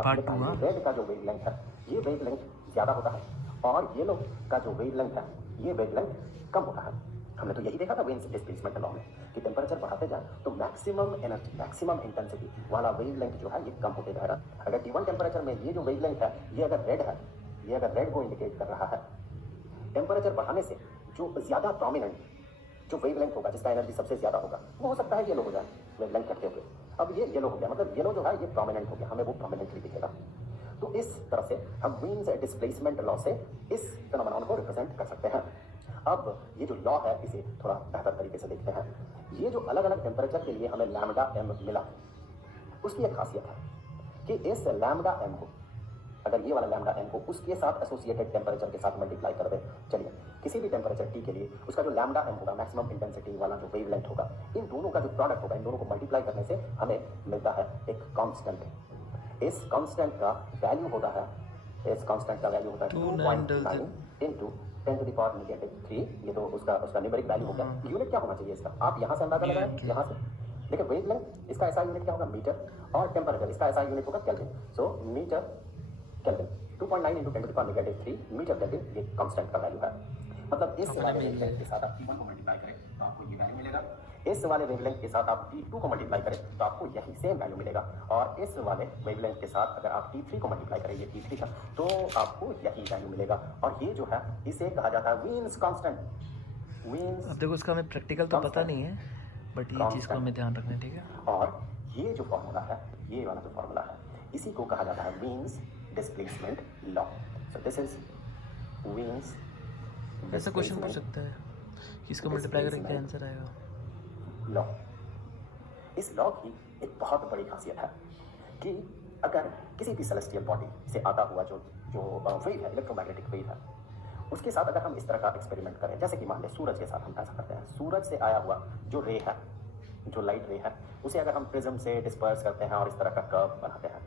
आप पार्ट ये 2। हाँ, पाएंगे रेड का जो वेवलेंथ है ये वेवलेंथ ज्यादा होता है और येलो का जो वेवलेंथ है ये वेवलेंथ कम होता है। हमने तो यही देखा था वेन्स डिस्प्लेसमेंट लॉ में कि टेम्परेचर बढ़ाते जाए तो मैक्सिमम एनर्जी मैक्सिमम इंटेंसिटी वाला वेवलेंथ जो है ये कम होते जाएगा। अगर T1 टेम्परेचर में ये जो वेवलेंथ है ये अगर रेड है, ये अगर रेड को इंडिकेट कर रहा है, टेम्परेचर बढ़ाने से जो ज्यादा प्रोमिनेंट जो वेवलेंथ होगा जिसका एनर्जी सबसे ज्यादा होगा वो हो सकता है येलो हो जाए वेवलेंथ घटते हुए। अब ये येलो हो गया मतलब येलो जो है ये प्रोमिनेंट हो गया, हमें वो प्रोमिनेंटली दिखेगा। तो इस तरह से हम वीन्स डिस्प्लेसमेंट लॉ से इस फेनोमेनन को रिप्रेजेंट कर सकते हैं। अब ये जो लॉ है इसे थोड़ा बेहतर तरीके से देखते हैं। ये जो अलग अलग टेम्परेचर के लिए हमें लैम्डा एम मिला उसकी एक खासियत है कि इस लैम्डा एम को अगर ये वाला लैम्डा एम को उसके साथ एसोसिएटेड टेम्परेचर के साथ मल्टीप्लाई कर दे, चलिए किसी भी टेम्परेचर टी के लिए उसका जो लैम्डा एम होगा मैक्सिमम इंटेंसिटी वाला जो वेवलेंथ होगा इन दोनों का जो प्रोडक्ट होगा इन दोनों को मल्टीप्लाई करने से हमें मिलता है एक कांस्टेंट। इस कांस्टेंट का वैल्यू होता है इस कांस्टेंट का वैल्यू होता है 2.9 इंटू 10 टू द पावर -3। ये तो उसका न्यूमेरिक वैल्यू हो गया। यूनिट क्या होना चाहिए इसका, आप यहां से अंदाजा लगाएं, यहां से देखिए वेवलेंथ इसका ऐसा यूनिट क्या होगा मीटर और टेम्परेचर इसका ऐसा यूनिट होगा kelvin. So metre kelvin 2.9 into 10 to the power -3 metre kelvin ये कांस्टेंट का वैल्यू है। मतलब इस वाले वेवलेंथ के साथ आप T1 को मल्टीप्लाई करें तो आपको ये वैल्यू मिलेगा, इस वाले वेवलेंथ के साथ आप T2 को मल्टीप्लाई करें तो आपको यही सेम वैल्यू मिलेगा और इस वाले वेवलेंथ के साथ अगर आप T3 को मल्टीप्लाई करें ये T3 का तो आपको यही वैल्यू मिलेगा। और ये जो है इसे कहा जाता है वीन्स कांस्टेंट। वीन्स अब देखो उसका हमें प्रैक्टिकल तो पता नहीं है, बट ये चीज़ को हमें ध्यान रखना है, ठीक है। और ये जो फॉर्मूला है ये वाला जो फॉर्मूला है इसी को कहा जाता है Wien's displacement law. So this is Wien's ऐसा क्वेश्चन पूछ सकता है कि इसको मल्टीप्लाई करें क्या आंसर आएगा। लॉ। इस लॉ की एक बहुत बड़ी खासियत है कि अगर किसी भी सेलेस्टियल बॉडी से आता हुआ जो जो वेव है इलेक्ट्रोमैग्नेटिक वेव है उसके साथ अगर हम इस तरह का एक्सपेरिमेंट करें जैसे कि मान लें सूरज के साथ हम ऐसा करते हैं, सूरज से आया हुआ जो रे है जो लाइट रे है उसे अगर हम प्रिज्म से डिस्पर्स करते हैं और इस तरह का कर्व बनाते हैं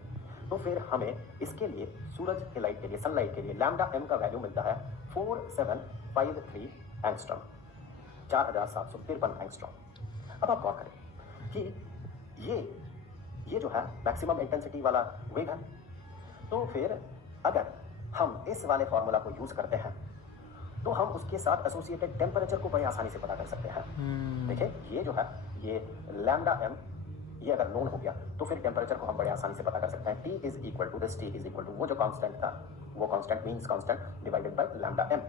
तो फिर हमें इसके लिए सूरज के लाइट के लिए सनलाइट के लिए लैम्डा एम का वैल्यू मिलता है 4753 एंगस्ट्रॉम, 4753 एंगस्ट्रॉम। अब आप गौर करें कि ये जो है मैक्सिमम इंटेंसिटी वाला वेव है। तो फिर अगर हम इस वाले फॉर्मूला को यूज करते हैं तो हम उसके साथ एसोसिएटेड टेम्परेचर को बड़ी आसानी से पता कर सकते हैं। देखिए ये जो है ये लैम्डा एम ये अगर नोन हो गया तो फिर टेम्परेचर को हम बड़े आसानी से पता कर सकते हैं। T is equal to this, T is equal to वो जो कांस्टेंट था वो constant means constant divided by lambda m.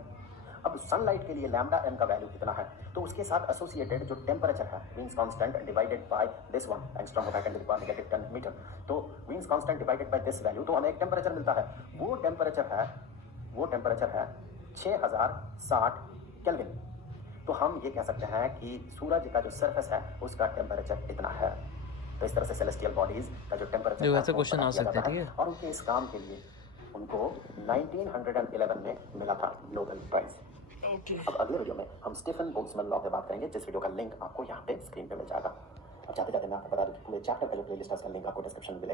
अब सनलाइट के लिए लैम्डा एम का वैल्यू कितना है तो उसके साथ एसोसिएटेड जो टेम्परेचर है means constant divided by this one angstrom होता है 10 टू द पावर -10 मीटर। तो means constant divided by this value तो हमें एक टेम्परेचर मिलता है। वो टेम्परेचर है 6060 केल्विन। तो हम ये कह सकते हैं कि सूरज का जो सरफेस है उसका टेम्परेचर इतना है। तो इस तरह से सेलेस्टियल बॉडीज का जो टेम्परेचर ऐसा क्वेश्चन आ सकता है, ठीक है। और उनके इस काम के लिए उनको 1911 में मिला था नोबेल प्राइज। अब अगले वीडियो में हम स्टीफन बोल्ट्जमैन लॉ पे बात करेंगे जिस वीडियो का लिंक आपको यहाँ पे स्क्रीन पे मिल जाएगा। अब जाते जाते मैं आपको बता दूं कि पूरे चैप्टर का जो प्लेलिस्ट है उसका लिंक आपको डिस्क्रिप्शन में मिलेगा।